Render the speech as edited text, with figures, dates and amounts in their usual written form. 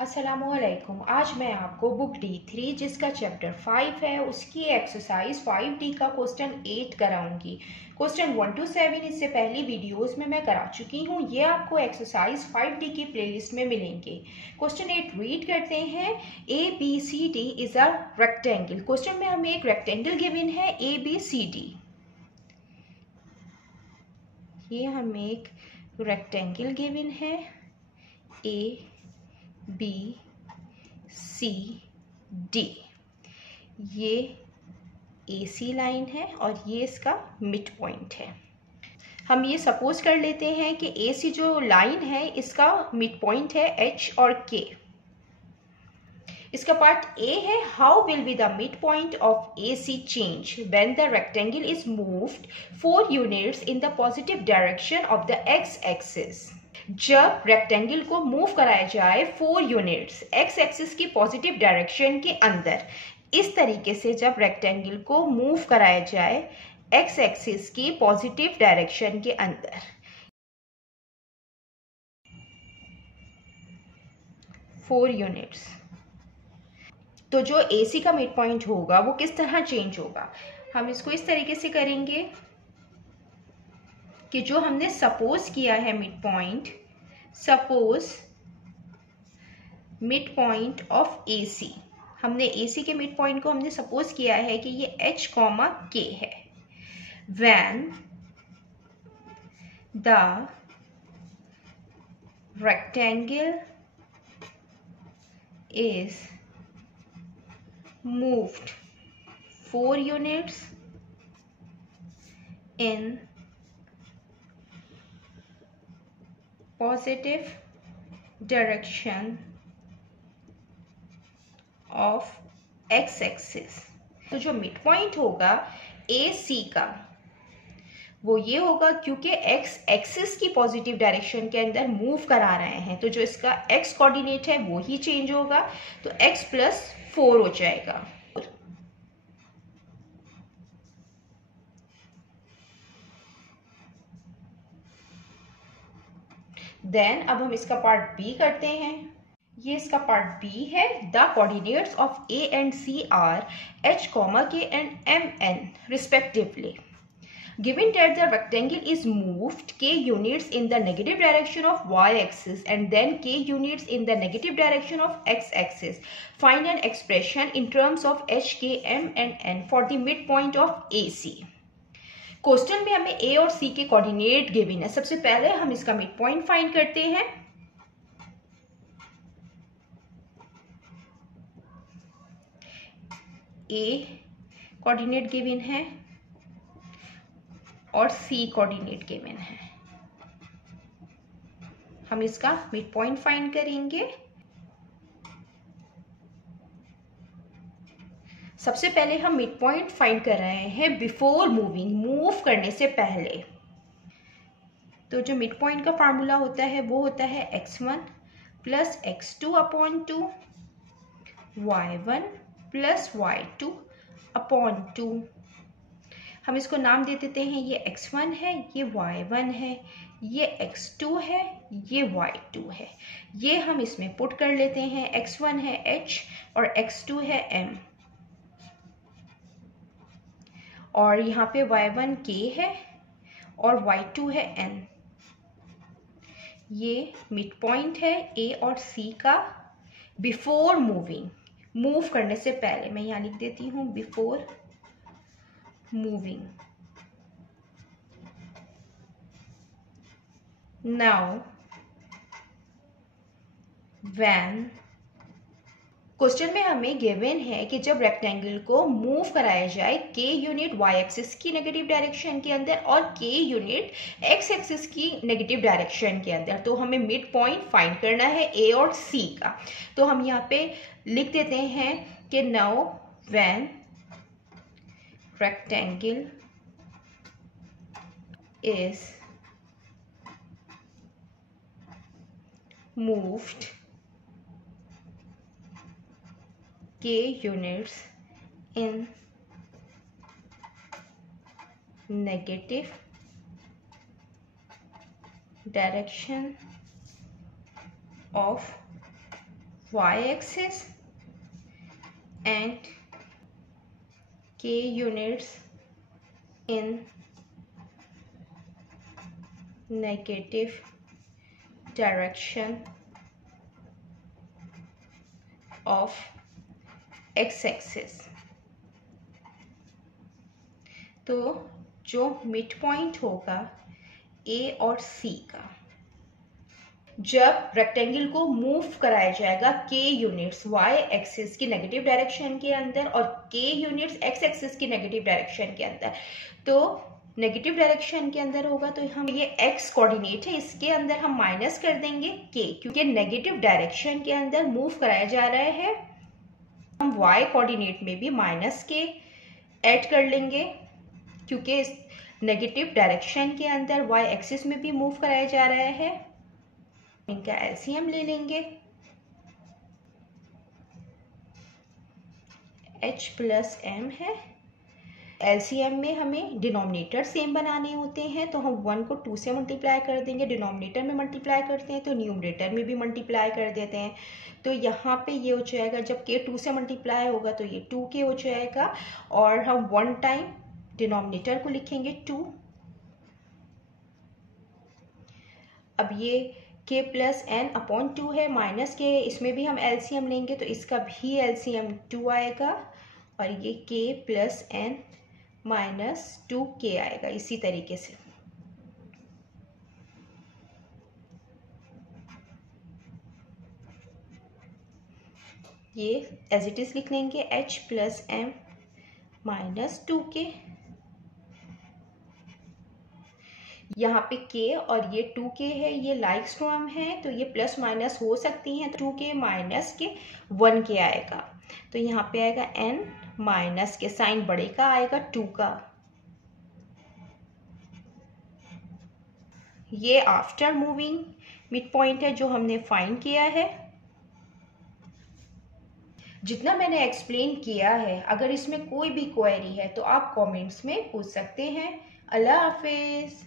अस्सलामुअलैकुम। आज मैं आपको बुक D3 जिसका चैप्टर 5 है उसकी एक्सरसाइज 5D का क्वेश्चन 8 कराऊंगी। क्वेश्चन 1 to 7 इससे पहली वीडियोस में मैं करा चुकी हूँ। ये आपको एक्सरसाइज 5D की प्लेलिस्ट में मिलेंगे। क्वेश्चन 8 रीड करते हैं। ABCD is a rectangle. Question में हमें एक रेक्टेंगल गिवन है ABCD। ये हमें एक रेक्टेंगल गिवन है ABCD। ये AC लाइन है और ये इसका मिड पॉइंट है। हम ये सपोज कर लेते हैं कि AC जो लाइन है इसका मिड पॉइंट है H और K। इसका पार्ट A है, how will be the mid point of AC change when the rectangle is moved 4 units in the positive direction of the X axis. जब rectangle को move कराया जाए 4 units X axis की positive direction के अंदर, इस तरीके से जब रेक्टेंगल को मूव कराया जाए X एक्सिस की पॉजिटिव डायरेक्शन के अंदर, 4 यूनिट्स, तो जो AC का मिड पॉइंट होगा वो किस तरह चेंज होगा। हम इसको इस तरीके से करेंगे कि जो हमने सपोज किया है mid point, suppose mid point of AC, हमने AC के मिड पॉइंट को हमने सपोज किया है कि ये H, K है। When the rectangle is moved 4 units in positive direction of X axis, तो जो मिड पॉइंट होगा AC का वो ये होगा, क्योंकि X एक्सिस की पॉजिटिव डायरेक्शन के अंदर मूव करा रहे हैं तो जो इसका X कोऑर्डिनेट है वो ही चेंज होगा, तो X + 4 हो जाएगा। देन अब हम इसका पार्ट B करते हैं। ये इसका पार्ट B है। The coordinates of A and C are H, K and MN respectively. Given that the rectangle is moved K units in the negative direction of y-axis and then K units in the negative direction of x-axis, find an expression in terms of H, K, M and N for the midpoint of AC. Question में हमें A और C के coordinate given है। सबसे पहले हम इसका mid point find करते हैं। A कोऑर्डिनेट गिवन है और C कोऑर्डिनेट गिवन है। हम इसका मिड पॉइंट फाइंड करेंगे। सबसे पहले हम मिड पॉइंट फाइंड कर रहे हैं बिफोर मूविंग, मूव करने से पहले। तो जो मिड पॉइंट का फार्मूला होता है वो होता है x1 + x2 upon 2, y1 + y2 upon 2। हम इसको नाम दे देते हैं, ये x1 है, ये y1 है, ये x2 है, ये y2 है। ये हम इसमें पुट कर लेते हैं। x1 है h और x2 है m, और यहाँ पे y1 k है और y2 है n। ये मिड पॉइंट है A और C का बिफोर मूविंग, मूव करने से पहले। मैं यहाँ लिख देती हूँ before moving. Now when, question में हमें गिवन है कि जब रेक्टेंगल को मूव कराया जाए K यूनिट y एक्सिस की नेगेटिव डायरेक्शन के अंदर और K यूनिट x एक्सिस की नेगेटिव डायरेक्शन के अंदर, तो हमें मिड पॉइंट फाइंड करना है A और C का। तो हम यहाँ पे लिख देते हैं कि now when rectangle is moved K units in negative direction of y-axis and k units in negative direction of x-axis। तो जो मिड पॉइंट होगा ए और सी का, जब रेक्टेंगल को मूव कराया जाएगा के यूनिट्स वाई एक्सिस की नेगेटिव डायरेक्शन के अंदर और के यूनिट्स एक्स एक्सिस की नेगेटिव डायरेक्शन के अंदर, तो नेगेटिव डायरेक्शन के अंदर होगा तो हम ये एक्स कोऑर्डिनेट है, इसके अंदर हम माइनस कर देंगे के, क्योंकि नेगेटिव डायरेक्शन के अंदर मूव कराया जा रहा है। हम वाई कोऑर्डिनेट में भी माइनस के ऐड कर लेंगे, क्योंकि इस नेगेटिव डायरेक्शन के अंदर वाई एक्सिस में भी मूव कराया जा रहा है। इनका एलसीएम ले लेंगे, h प्लस m है। एलसीएम में हमें डिनोमिनेटर सेम बनाने होते हैं, तो हम 1 को 2 से मल्टीप्लाई कर देंगे, डिनोमिनेटर में मल्टीप्लाई करते हैं तो न्यूमरेटर में भी मल्टीप्लाई कर देते हैं। तो यहाँ पे ये हो जाएगा, जब k 2 से मल्टीप्लाई होगा तो ये 2k हो जाएगा, और हम 1 टाइम डिनोमिनेटर को लिखेंगे 2। अब ये k प्लस एन अपॉन 2 है, माइनस के, इसमें भी हम एलसीएम लेंगे तो इसका भी एलसीएम 2 आएगा, और ये k plus N minus 2k आएगा। इसी तरीके से ये एज इट इज लिख लेंगे, h plus M minus 2k। यहाँ पे k और ये 2k है, ये लाइक्स टर्म है, तो ये प्लस माइनस हो सकती हैं, तो 2k माइनस के 1k आएगा। तो यहाँ पे आएगा n माइनस के, साइन बड़े का आएगा 2 का। ये आफ्टर मूविंग मिड पॉइंट है जो हमने फाइंड किया है। जितना मैंने एक्सप्लेन किया है, अगर इसमें कोई भी क्वेरी है तो आप कमेंट्स में पूछ सकते हैं। अल्लाह हाफिज।